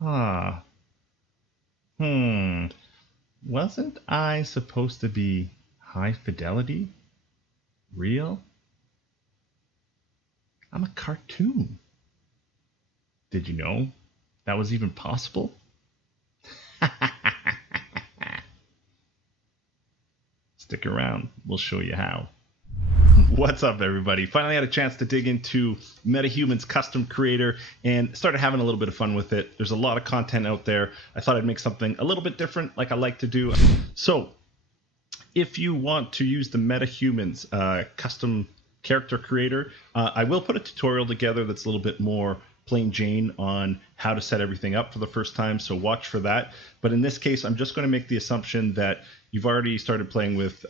Ah, hmm. Wasn't I supposed to be high fidelity? Real? I'm a cartoon. Did you know that was even possible? Stick around, we'll show you how. What's up, everybody? Finally had a chance to dig into Metahumans Custom Creator and started having a little bit of fun with it. There's a lot of content out there. I thought I'd make something a little bit different, like I like to do. So, if you want to use the Metahumans Custom Character Creator, I will put a tutorial together that's a little bit more plain Jane on how to set everything up for the first time, so watch for that. But in this case, I'm just going to make the assumption that you've already started playing with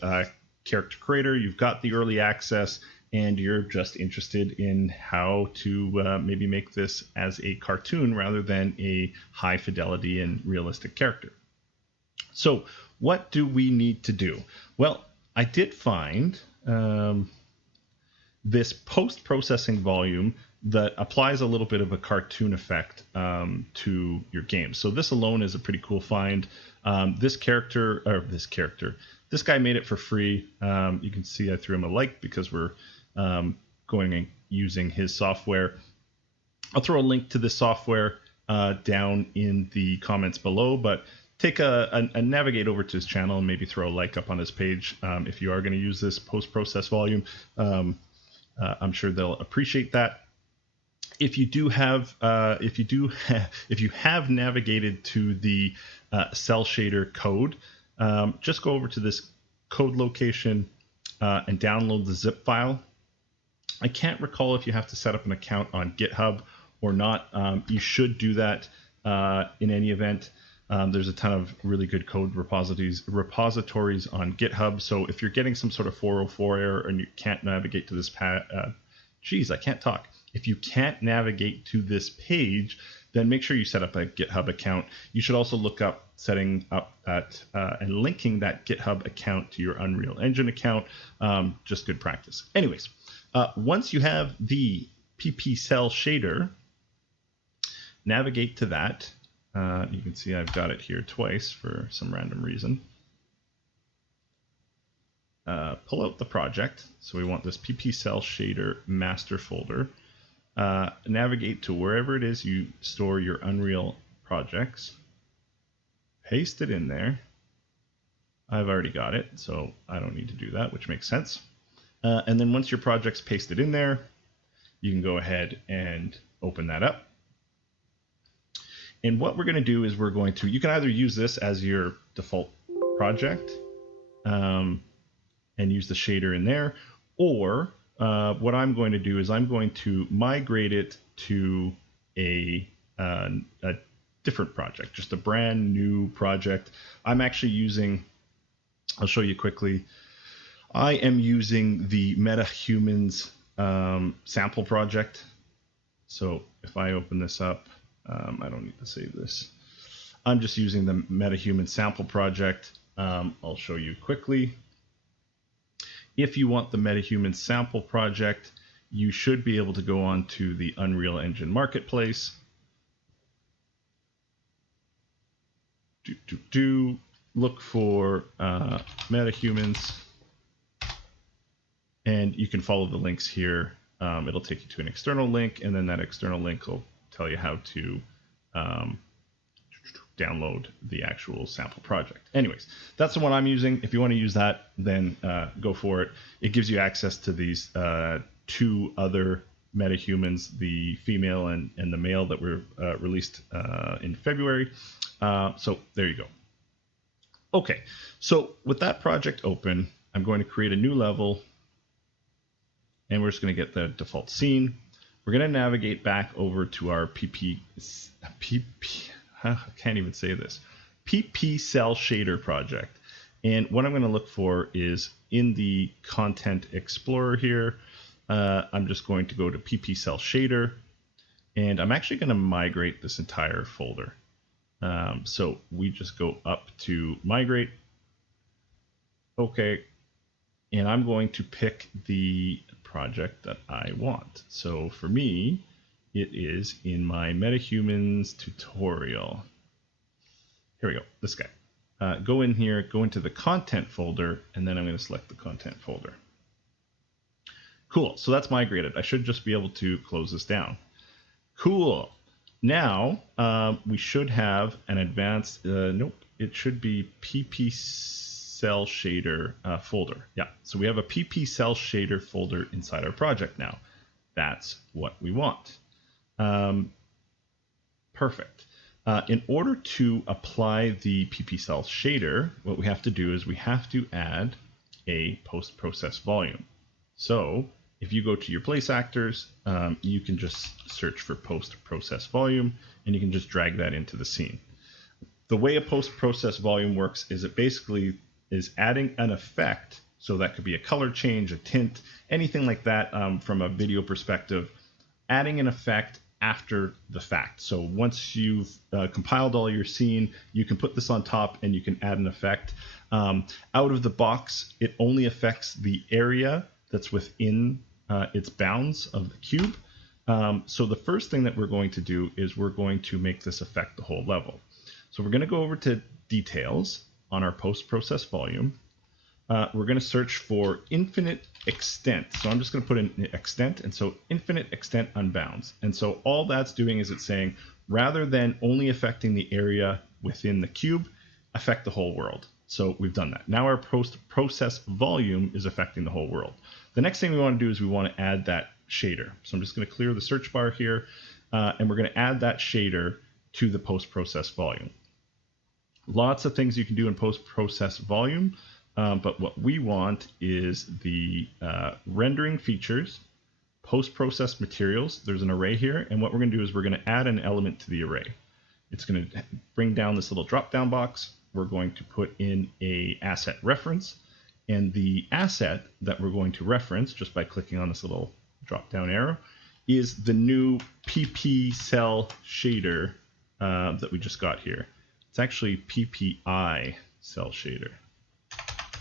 Character Creator, you've got the early access, and you're just interested in how to maybe make this as a cartoon rather than a high fidelity and realistic character. So what do we need to do? Well, I did find this post-processing volume that applies a little bit of a cartoon effect to your game. So this alone is a pretty cool find. This guy made it for free. You can see I threw him a like because we're going and using his software. I'll throw a link to this software down in the comments below, but take a navigate over to his channel and maybe throw a like up on his page if you are going to use this post-process volume. I'm sure they'll appreciate that. If you have navigated to the Cel Shader code, just go over to this code location and download the zip file. I can't recall if you have to set up an account on GitHub or not. You should do that in any event. There's a ton of really good code repositories on GitHub. So if you're getting some sort of 404 error and you can't navigate to this I can't talk. If you can't navigate to this page, then make sure you set up a GitHub account. You should also look up setting up that and linking that GitHub account to your Unreal Engine account. Just good practice. Anyways, once you have the PP Cel Shader, navigate to that. You can see I've got it here twice for some random reason. Pull out the project. So we want this PP Cel Shader master folder. Navigate to wherever it is you store your Unreal projects. Paste it in there. I've already got it, so I don't need to do that, which makes sense. And then once your project's pasted in there, you can go ahead and open that up. And what we're going to do is you can either use this as your default project and use the shader in there, or what I'm going to do is I'm going to migrate it to a different project, just a brand new project. I'm actually using, I'll show you quickly, I am using the Metahumans sample project. So if I open this up, I don't need to save this. I'm just using the Metahuman sample project. I'll show you quickly. If you want the Metahuman sample project, you should be able to go on to the Unreal Engine Marketplace. Look for Metahumans, and you can follow the links here. It'll take you to an external link, and then that external link will tell you how to download the actual sample project. Anyways, that's the one I'm using. If you want to use that, then go for it. It gives you access to these two other Metahumans, the female and the male that were released in February. So there you go. Okay, so with that project open, I'm going to create a new level, and we're just going to get the default scene. We're going to navigate back over to our PP Cel Shader project. And what I'm going to look for is in the Content Explorer here, I'm just going to go to PP Cel Shader, and I'm actually going to migrate this entire folder. So we just go up to migrate. Okay. And I'm going to pick the project that I want. So for me, it is in my Metahumans tutorial. Here we go, this guy. Go in here, go into the content folder, and then I'm going to select the content folder. Cool, so that's migrated. I should just be able to close this down. Cool. Now we should have an advanced, nope, it should be PP Cel Shader folder. Yeah, so we have a PP Cel Shader folder inside our project now. That's what we want. Perfect. In order to apply the PP Cel Shader, what we have to do is we have to add a post-process volume. So if you go to your place actors, you can just search for post-process volume, and you can just drag that into the scene. The way a post-process volume works is it basically is adding an effect. So that could be a color change, a tint, anything like that from a video perspective, adding an effect after the fact. So once you've compiled all your scene, you can put this on top and you can add an effect. Out of the box, it only affects the area that's within its bounds of the cube. So the first thing that we're going to do is we're going to make this affect the whole level. So we're going to go over to details on our post-process volume. We're going to search for infinite extent. So I'm just going to put in extent, and so infinite extent unbounds. And so all that's doing is it's saying, rather than only affecting the area within the cube, affect the whole world. So we've done that. Now our post-process volume is affecting the whole world. The next thing we want to do is we want to add that shader. So I'm just going to clear the search bar here, and we're going to add that shader to the post-process volume. Lots of things you can do in post-process volume. But what we want is the rendering features, post-process materials. There's an array here, and what we're going to do is we're going to add an element to the array. It's going to bring down this little drop-down box. We're going to put in a asset reference, and the asset that we're going to reference just by clicking on this little drop-down arrow is the new PP Cel Shader that we just got here. It's actually PPI Cel Shader.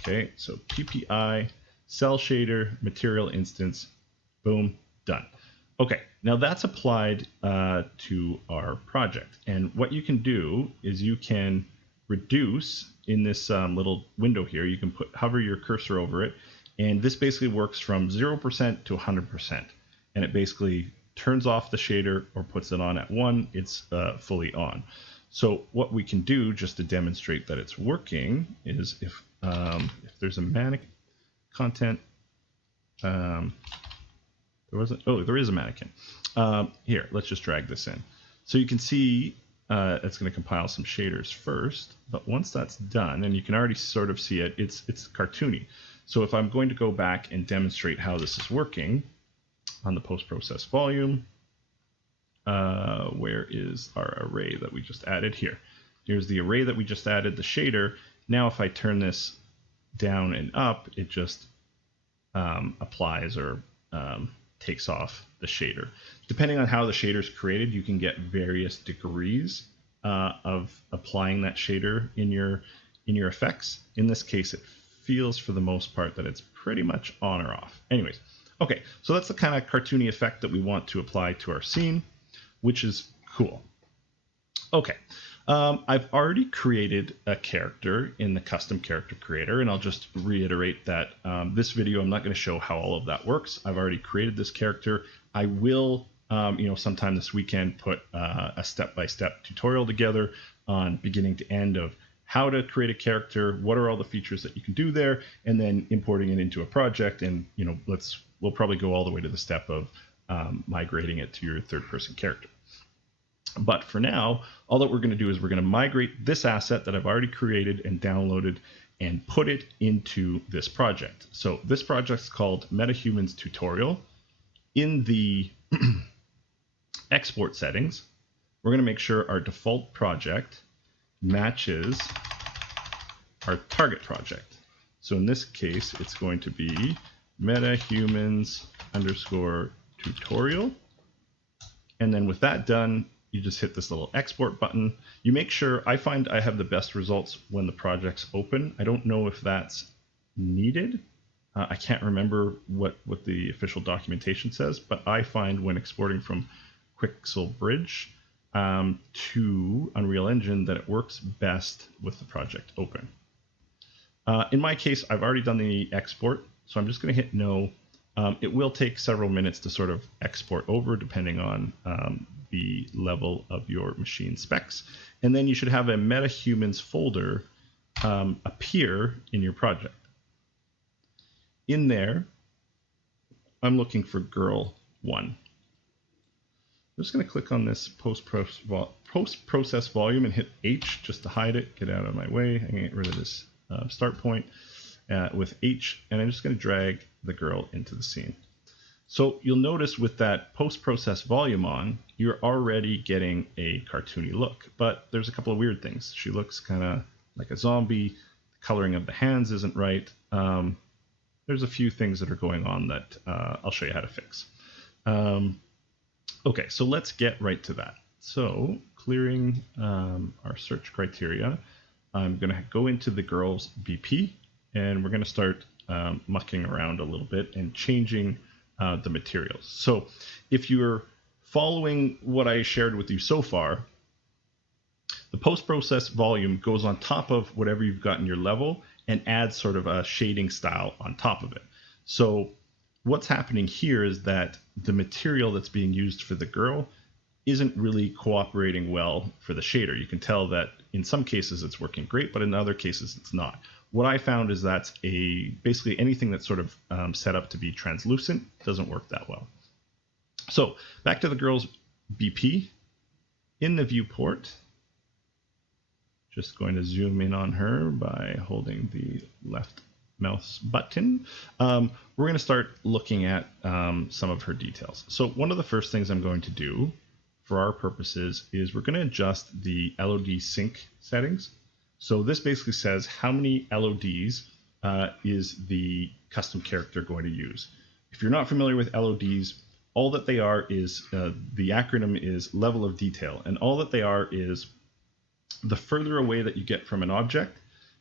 Okay, so PPI, Cel Shader, material instance, boom, done. Okay, now that's applied to our project. And what you can do is you can reduce in this little window here, you can hover your cursor over it, and this basically works from 0% to 100%. And it basically turns off the shader or puts it on at 1, it's fully on. So what we can do just to demonstrate that it's working is if there's a mannequin content, there is a mannequin. Here, let's just drag this in. So you can see it's going to compile some shaders first, but once that's done, and you can already sort of see it, it's cartoony. So if I'm going to go back and demonstrate how this is working on the post-process volume, where is our array that we just added here? Here's the array that we just added, the shader. Now if I turn this down and up, it just applies or takes off the shader. Depending on how the shader is created, you can get various degrees of applying that shader in your effects. In this case, it feels for the most part that it's pretty much on or off. Anyways, okay, so that's the kind of cartoony effect that we want to apply to our scene, which is cool. Okay, I've already created a character in the custom character creator, and I'll just reiterate that this video, I'm not going to show how all of that works. I've already created this character. I will, sometime this weekend put a step-by-step tutorial together on beginning to end of how to create a character, what are all the features that you can do there, and then importing it into a project. And we'll probably go all the way to the step of migrating it to your third-person character. But for now, all that we're going to do is we're going to migrate this asset that I've already created and downloaded and put it into this project. So this project is called Metahumans Tutorial. In the export settings, we're going to make sure our default project matches our target project. So in this case, it's going to be Metahumans_tutorial. And then with that done, you just hit this little export button. You make sure, I find I have the best results when the project's open. I don't know if that's needed. I can't remember what the official documentation says, but I find when exporting from Quixel Bridge to Unreal Engine that it works best with the project open. In my case, I've already done the export, so I'm just going to hit no. It will take several minutes to sort of export over depending on the level of your machine specs. And then you should have a Metahumans folder appear in your project. In there, I'm looking for girl 1. I'm just going to click on this post-process volume and hit H just to hide it. Get out of my way. I'm going to get rid of this start point with H, and I'm just going to drag the girl into the scene. So you'll notice with that post-process volume on, you're already getting a cartoony look, but there's a couple of weird things. She looks kind of like a zombie. The coloring of the hands isn't right. There's a few things that are going on that I'll show you how to fix. Okay, so let's get right to that. So clearing our search criteria, I'm going to go into the girl's BP, and we're going to start mucking around a little bit and changing the materials. So if you're following what I shared with you so far, the post-process volume goes on top of whatever you've got in your level and adds sort of a shading style on top of it. So what's happening here is that the material that's being used for the girl isn't really cooperating well for the shader. You can tell that in some cases it's working great, but in other cases it's not. What I found is that's basically anything that's sort of set up to be translucent doesn't work that well. So back to the girl's BP. In the viewport, just going to zoom in on her by holding the left mouse button. We're going to start looking at some of her details. So one of the first things I'm going to do for our purposes is we're going to adjust the LOD sync settings. So this basically says how many LODs is the custom character going to use. If you're not familiar with LODs, all that they are is, the acronym is level of detail, and all that they are is the further away that you get from an object,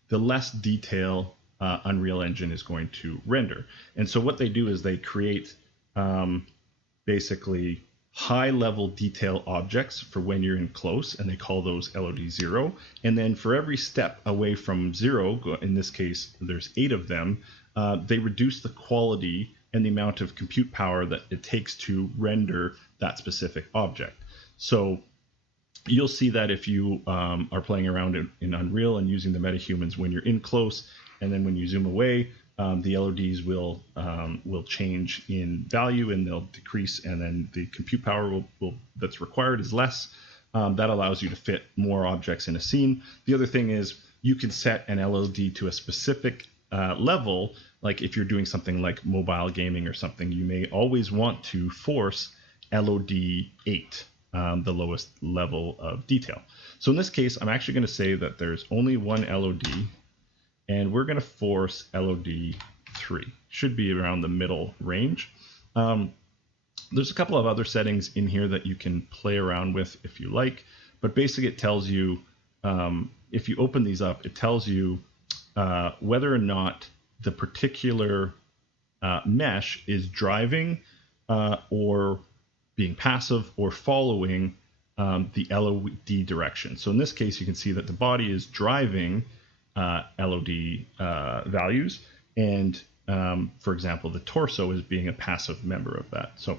the less detail Unreal Engine is going to render. And so what they do is they create basically high-level detail objects for when you're in close, and they call those LOD 0. And then for every step away from 0, in this case there's 8 of them, they reduce the quality and the amount of compute power that it takes to render that specific object. So you'll see that if you are playing around in Unreal and using the Metahumans, when you're in close and then when you zoom away, the LODs will change in value and they'll decrease, and then the compute power that's required is less. That allows you to fit more objects in a scene. The other thing is you can set an LOD to a specific level. Like if you're doing something like mobile gaming or something, you may always want to force LOD 8, the lowest level of detail. So in this case, I'm actually going to say that there's only one LOD, and we're going to force LOD 3. Should be around the middle range. There's a couple of other settings in here that you can play around with if you like, but basically it tells you, if you open these up, it tells you whether or not the particular mesh is driving or being passive or following the LOD direction. So in this case, you can see that the body is driving LOD values, and for example, the torso is being a passive member of that. So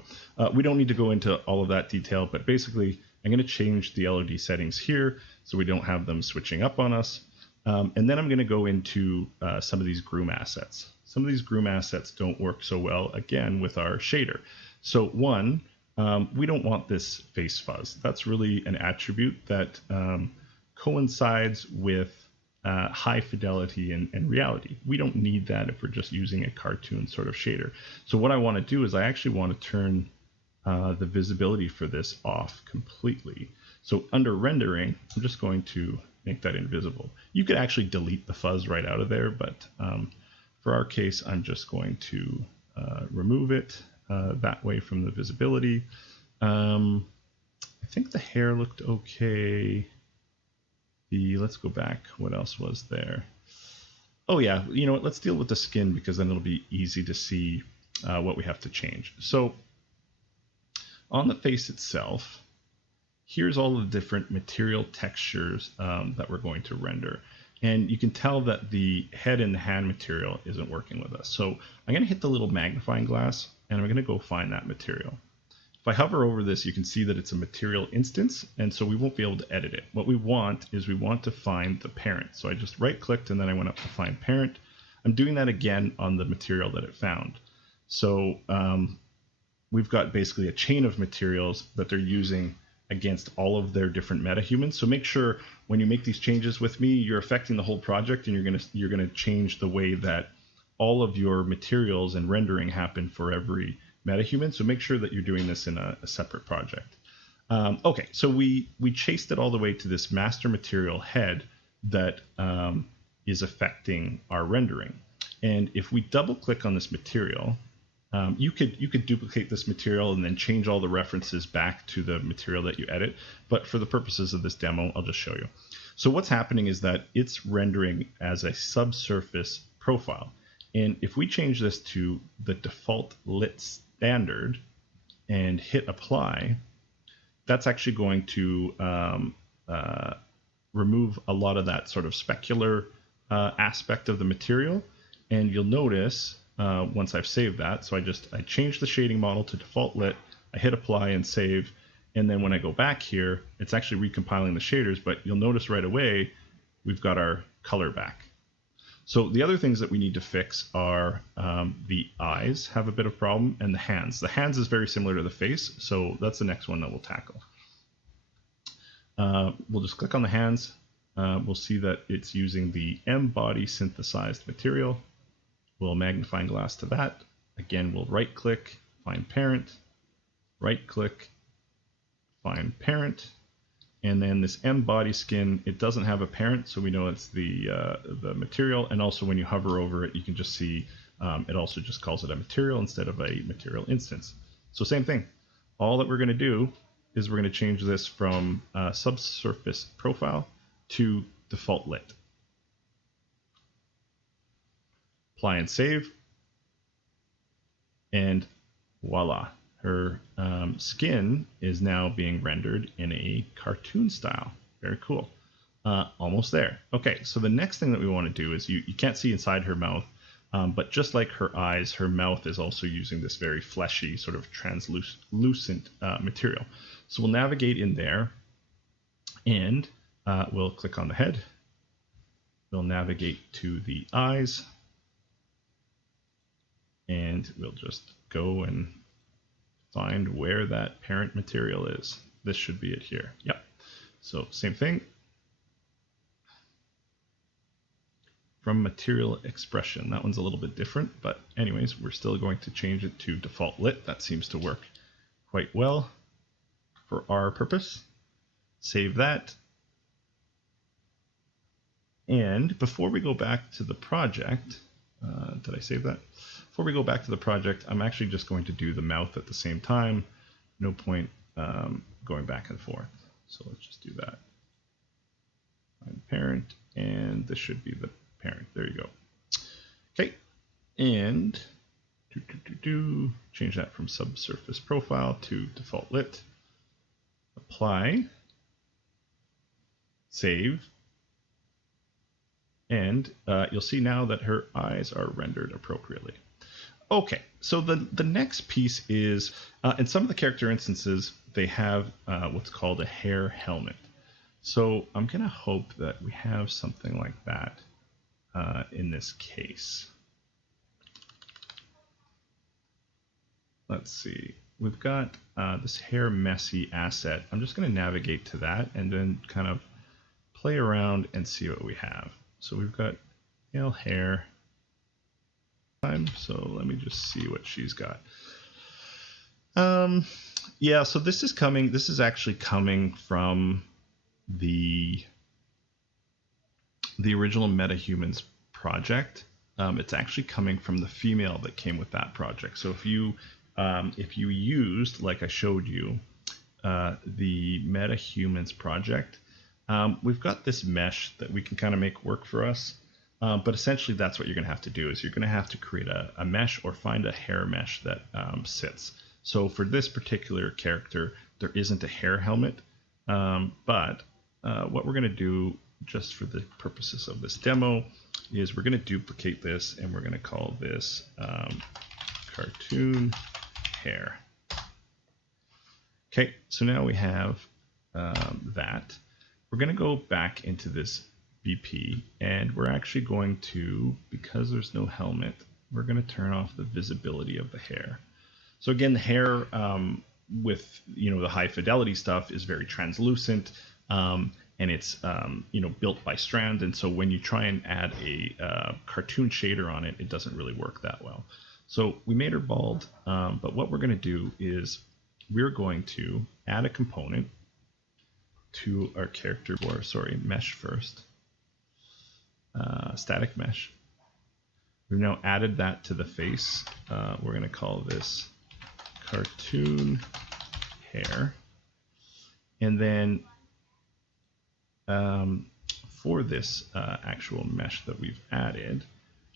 we don't need to go into all of that detail, but basically I'm going to change the LOD settings here so we don't have them switching up on us. And then I'm going to go into some of these groom assets. Some of these groom assets don't work so well, again, with our shader. So one, we don't want this face fuzz. That's really an attribute that coincides with high fidelity and reality. We don't need that if we're just using a cartoon sort of shader. So what I want to do is I actually want to turn the visibility for this off completely. So under rendering, I'm just going to make that invisible. You could actually delete the fuzz right out of there, but for our case, I'm just going to remove it that way from the visibility. I think the hair looked okay. Let's go back. What else was there? Oh yeah, you know what? Let's deal with the skin because then it'll be easy to see what we have to change. So On the face itself, here's all the different material textures that we're going to render. And you can tell that the head and the hand material isn't working with us. So I'm going to hit the little magnifying glass, and I'm going to go find that material. If I hover over this, you can see that it's a material instance, and so we won't be able to edit it. What we want is we want to find the parent. So I just right-clicked, and then I went up to find parent. I'm doing that again on the material that it found. So we've got basically a chain of materials that they're using against all of their different metahumans. So make sure when you make these changes with me, you're affecting the whole project, and you're gonna change the way that all of your materials and rendering happen for every metahuman. So make sure that you're doing this in a separate project. Okay, so we chased it all the way to this master material head that is affecting our rendering. And if we double click on this material, you could duplicate this material and then change all the references back to the material that you edit. But for the purposes of this demo, I'll just show you. So what's happening is that it's rendering as a subsurface profile. And if we change this to the default lit standard and hit apply, that's actually going to remove a lot of that sort of specular aspect of the material. And you'll notice once I've saved that, so I changed the shading model to default lit, I hit apply and save, and then when I go back here, it's actually recompiling the shaders, but you'll notice right away we've got our color back. So the other things that we need to fix are the eyes have a bit of problem, and the hands. The hands is very similar to the face, so that's the next one that we'll tackle. We'll just click on the hands. We'll see that it's using the M-body synthesized material. We'll magnifying glass to that. Again, we'll right click, find parent, right click, find parent, and then this M body skin, it doesn't have a parent, so we know it's the material. And also when you hover over it, you can just see it also just calls it a material instead of a material instance. So same thing. All that we're going to do is we're going to change this from subsurface profile to default lit. Apply and save, and voila, her skin is now being rendered in a cartoon style. Very cool. Almost there. Okay, so the next thing that we want to do is you can't see inside her mouth, but just like her eyes, her mouth is also using this very fleshy, sort of translucent material. So we'll navigate in there, and we'll click on the head. We'll navigate to the eyes, and we'll just go and find where that parent material is. This should be it here. Yep. So same thing. From material expression. That one's a little bit different, but anyways, we're still going to change it to default lit. That seems to work quite well for our purpose. Save that. And before we go back to the project, did I save that? Before we go back to the project, I'm actually just going to do the mouth at the same time. No point going back and forth. So let's just do that. Find parent, and this should be the parent. There you go. Okay, and change that from subsurface profile to default lit. Apply. Save. And you'll see now that her eyes are rendered appropriately. Okay, so the next piece is, in some of the character instances, they have what's called a hair helmet. So I'm going to hope that we have something like that in this case. Let's see. We've got this hair messy asset. I'm just going to navigate to that and then kind of play around and see what we have. So we've got male hair. So let me just see what she's got. Yeah, so this is actually coming from the original Metahumans project. It's actually coming from the female that came with that project. So if you used, like I showed you, the Metahumans project, we've got this mesh that we can kind of make work for us. But essentially that's what you're going to have to do, is you're going to have to create a mesh or find a hair mesh that sits. So for this particular character, there isn't a hair helmet, but what we're going to do just for the purposes of this demo is we're going to duplicate this, and we're going to call this cartoon hair. Okay, so now we have that. We're going to go back into this BP, and we're actually going to, because there's no helmet, we're going to turn off the visibility of the hair. So again, the hair with the high fidelity stuff is very translucent, and it's built by strand, and so when you try and add a cartoon shader on it, it doesn't really work that well. So we made her bald, but what we're going to do is we're going to add a component to our character, or sorry, mesh first, static mesh. We've now added that to the face. We're going to call this cartoon hair, and then for this actual mesh that we've added,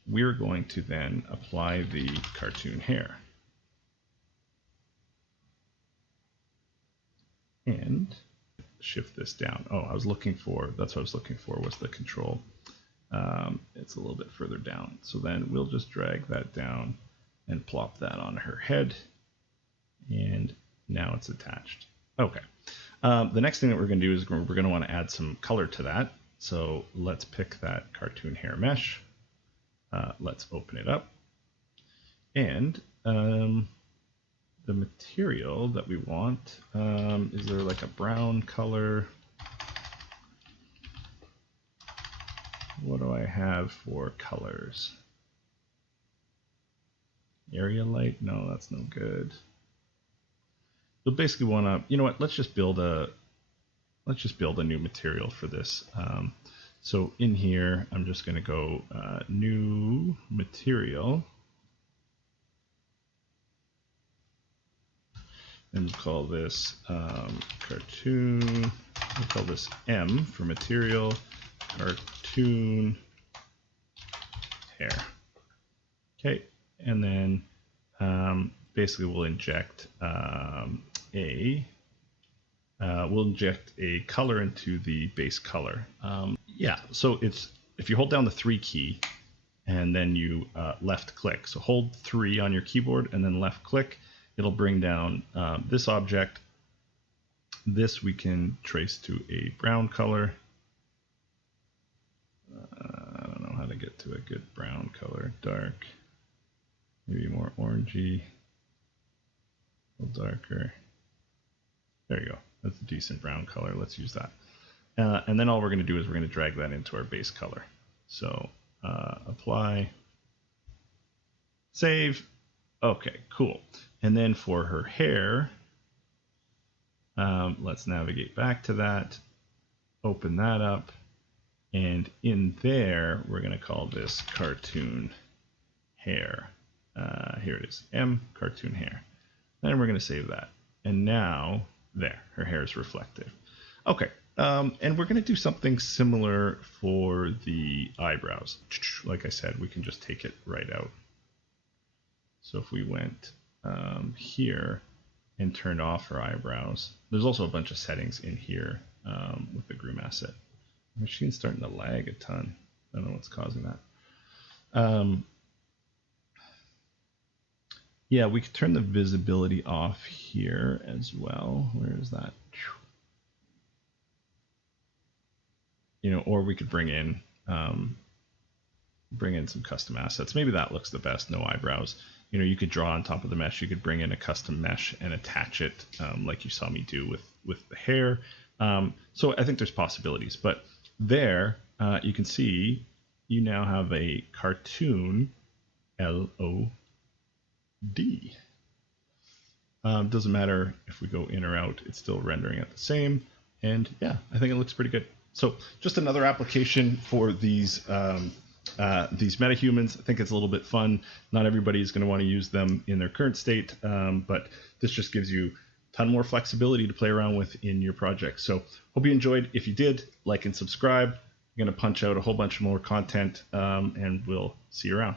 we're going to then apply the cartoon hair. And shift this down. Oh, that's what I was looking for was the control. It's a little bit further down. So then we'll just drag that down and plop that on her head. And now it's attached. Okay. The next thing that we're going to do is we're going to want to add some color to that. So let's pick that cartoon hair mesh. Let's open it up. And the material that we want, is there like a brown color? What do I have for colors? Area light? No, that's no good. You'll basically want to, you know what? Let's just build a new material for this. So in here, I'm just going to go new material, and we'll call this cartoon. We'll call this M for material, cartoon hair. Okay, and then basically we'll inject a color into the base color. So if you hold down the 3 key and then you left click, so hold 3 on your keyboard and then left click, it'll bring down this object. This we can trace to a brown color. I don't know how to get to a good brown color. Dark, maybe more orangey, a little darker. There you go. That's a decent brown color. Let's use that. And then all we're going to do is we're going to drag that into our base color. So apply, save. Okay, cool. And then for her hair, let's navigate back to that, open that up, and in there we're going to call this cartoon hair. Here it is, M cartoon hair. Then we're going to save that. And now there, her hair is reflective. Okay, and we're going to do something similar for the eyebrows. Like I said, we can just take it right out. So if we went here and turned off her eyebrows, there's also a bunch of settings in here with the groom asset. The machine's starting to lag a ton. I don't know what's causing that. Yeah, we could turn the visibility off here as well. Where is that? Or we could bring in some custom assets. Maybe that looks the best, no eyebrows. You could draw on top of the mesh. You could bring in a custom mesh and attach it like you saw me do with the hair. So I think there's possibilities. But there, you can see you now have a cartoon LOD. Doesn't matter if we go in or out, it's still rendering it the same. And yeah, I think it looks pretty good. So just another application for these metahumans. I think it's a little bit fun. Not everybody is going to want to use them in their current state, but this just gives you a ton more flexibility to play around with in your project. So hope you enjoyed. If you did, like and subscribe. I'm going to punch out a whole bunch more content, and we'll see you around.